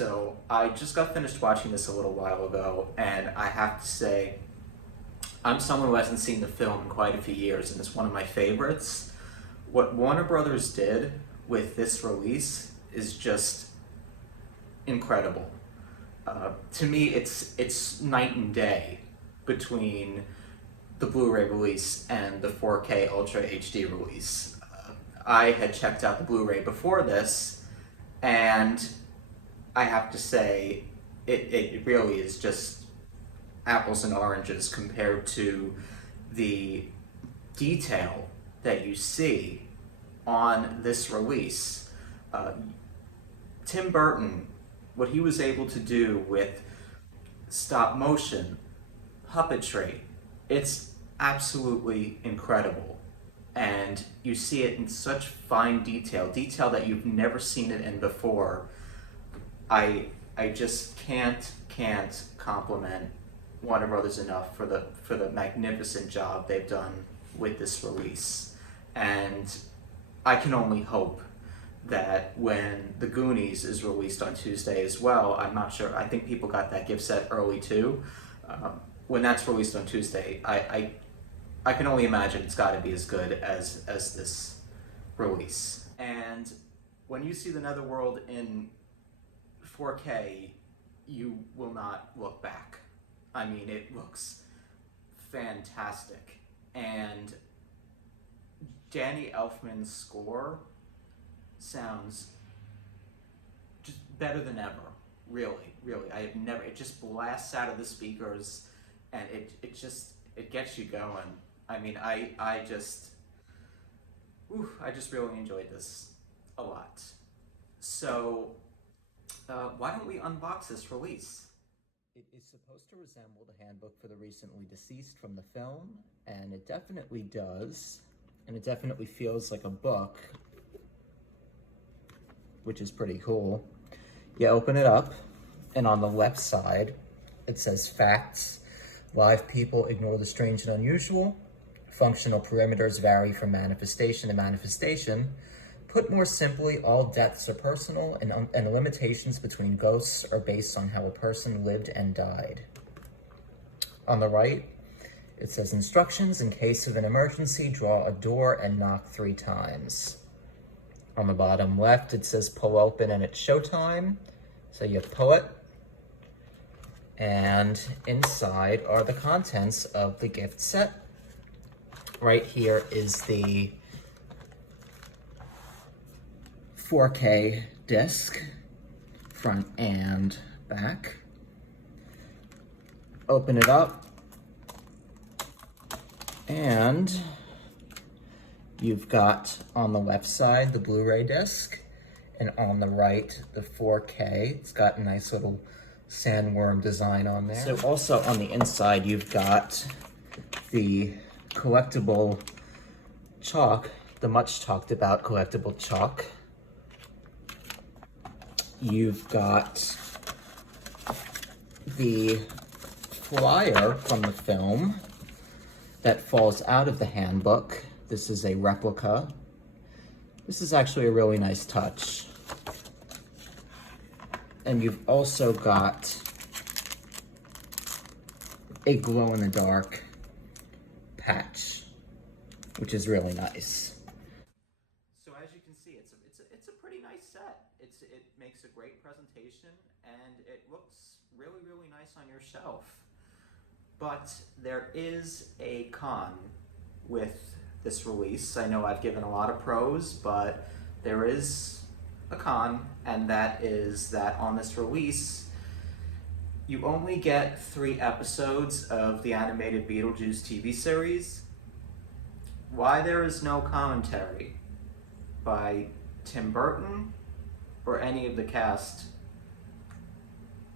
So I just got finished watching this a little while ago, and I have to say, I'm someone who hasn't seen the film in quite a few years, and it's one of my favorites. What Warner Brothers did with this release is just incredible. To me, it's night and day between the Blu-ray release and the 4K Ultra HD release. I had checked out the Blu-ray before this, and I have to say, it really is just apples and oranges compared to the detail that you see on this release. Tim Burton, what he was able to do with stop motion, puppetry, it's absolutely incredible. And you see it in such fine detail that you've never seen it in before. I just can't compliment Warner Brothers enough for the magnificent job they've done with this release. And I can only hope that when The Goonies is released on Tuesday as well, I'm not sure, I think people got that gift set early too. When that's released on Tuesday, I can only imagine it's got to be as good as this release. And when you see the Netherworld in 4K, you will not look back. I mean, it looks fantastic. And Danny Elfman's score sounds just better than ever. Really. I have never, it just blasts out of the speakers, and it gets you going. I mean, I just really enjoyed this a lot. So, why don't we unbox this release? It is supposed to resemble the handbook for the recently deceased from the film, and it definitely does. And it definitely feels like a book, which is pretty cool. You open it up, and on the left side, it says facts. Live people ignore the strange and unusual. Functional perimeters vary from manifestation to manifestation. Put more simply, all deaths are personal, and limitations between ghosts are based on how a person lived and died. On the right, it says instructions: in case of an emergency, draw a door and knock 3 times. On the bottom left, it says pull open and it's showtime. So you pull it, and inside are the contents of the gift set. Right here is the 4K disc, front and back. Open it up, and you've got on the left side the Blu-ray disc, and on the right the 4K. It's got a nice little sandworm design on there. So also on the inside you've got the Collectible Chalk, the much talked about Collectible Chalk. You've got the flyer from the film that falls out of the handbook. This is a replica. This is actually a really nice touch. And you've also got a glow-in-the-dark patch, which is really nice. So as you can see, it's a pretty nice set. It makes a great presentation, and it looks really nice on your shelf. But there is a con with this release. I know I've given a lot of pros, but there is a con, and that is that on this release, you only get 3 episodes of the animated Beetlejuice TV series. Why there is no commentary by Tim Burton or any of the cast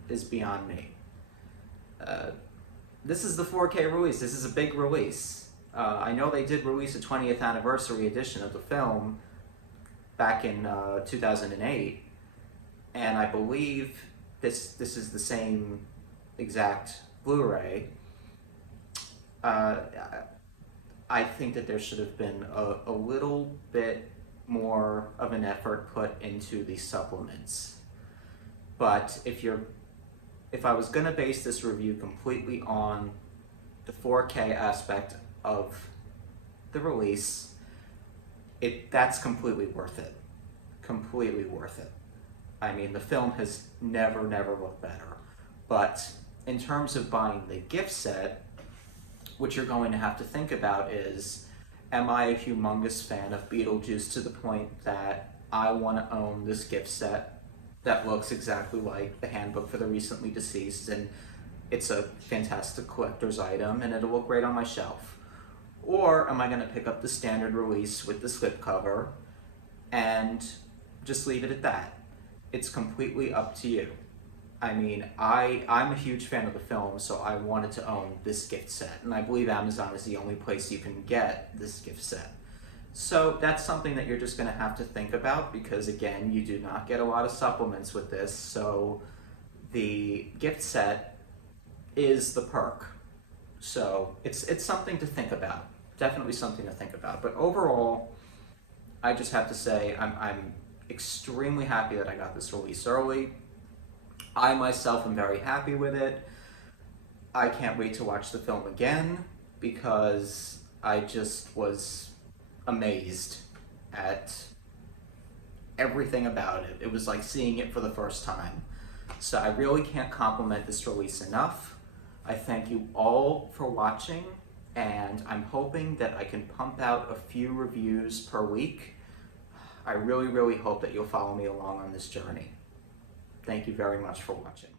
is beyond me. This is the 4K release. This is a big release. I know they did release a 20th anniversary edition of the film back in 2008, and I believe this is the same exact Blu-ray. I think that there should have been a little bit more of an effort put into the supplements. But if I was gonna base this review completely on the 4K aspect of the release, that's completely worth it. Completely worth it. I mean, the film has never looked better. But in terms of buying the gift set, what you're going to have to think about is, am I a humongous fan of Beetlejuice to the point that I want to own this gift set that looks exactly like the handbook for the recently deceased, and it's a fantastic collector's item and it'll look great on my shelf? Or am I going to pick up the standard release with the slipcover and just leave it at that? It's completely up to you. I mean, I'm a huge fan of the film, so I wanted to own this gift set, and I believe Amazon is the only place you can get this gift set. So that's something that you're just going to have to think about, because again, you do not get a lot of supplements with this, so the gift set is the perk. So it's something to think about. Definitely something to think about. But overall, I just have to say I'm extremely happy that I got this release early. I myself am very happy with it. I can't wait to watch the film again because I just was amazed at everything about it. It was like seeing it for the first time. So I really can't compliment this release enough. I thank you all for watching, and I'm hoping that I can pump out a few reviews per week. I really hope that you'll follow me along on this journey. Thank you very much for watching.